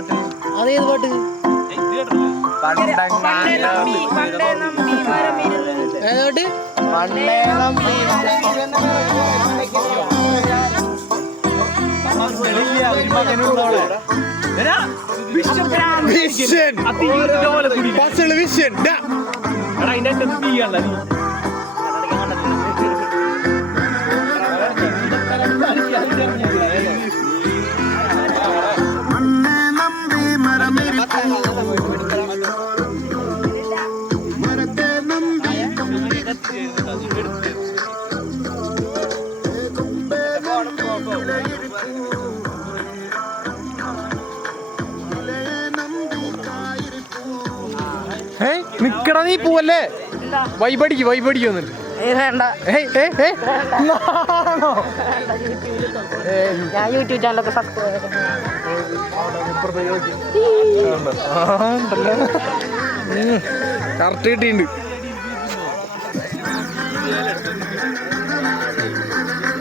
പാട്ട്? ഏതോട്ട് vision vision ഏ നിക്കട നീ പോവല്ലേ? വൈബടിക്ക് വൈബടിക്ക് വന്നിട്ട്? ഞാൻ യൂട്യൂബ് ചാനലൊക്കെ കറക്റ്റ് കിട്ടിയിട്ടുണ്ട്.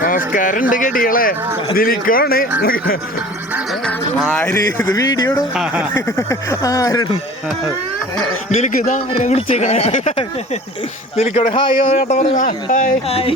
നമസ്കാരം ഉണ്ട് കെട്ടികളെ ദിലിക്കാണ് ആര് ഇത് വീഡിയോ ആരും. നിനക്ക് ഇതാരെ വിളിച്ചേക്കണേ? നിനക്കവിടെ ഹായ് ചേട്ടാ പറഞ്ഞ? ഹായ്.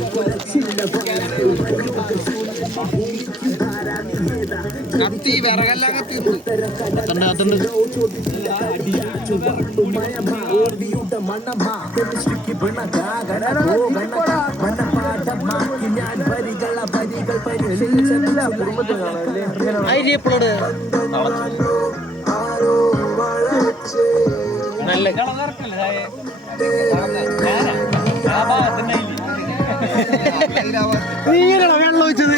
കത്തി വിറകെല്ലാം കത്തി നല്ല. നീങ്ങനെയാണോ വെള്ളം ഒഴിച്ചത്?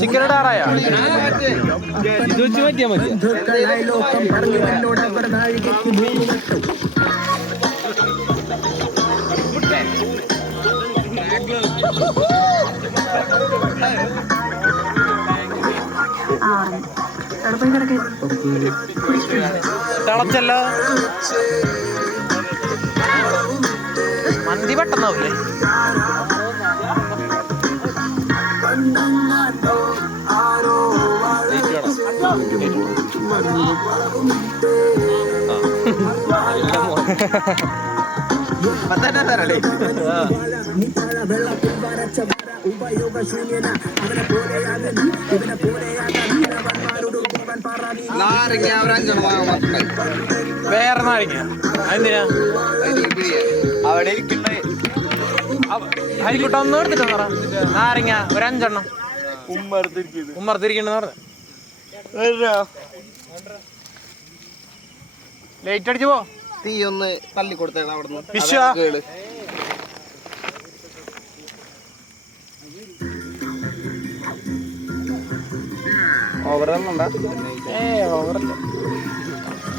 ചിക്കൻ ഇടാറായ ഇത് വെച്ച് പറ്റിയാ മതി തിളച്ചല്ല. മന്തി പെട്ടെന്നാവൂലേ? മാത്രമേ വേറെ നാരങ്ങ എന്തിനാ അവിടെ ഇരിക്കണ്ടേ? ഹരിക്കുട്ട ഒന്ന് എടുത്തിട്ട് പറ നാരങ്ങ ഒരു അഞ്ചെണ്ണം ഉമ്മർത്തിരിക്കുന്നു ലൈറ്റ് അടിച്ചു പോ. തീ ഒന്ന് തള്ളി അവിടെ വിശ്വ. കേൾ ഏ ഓവറല്ല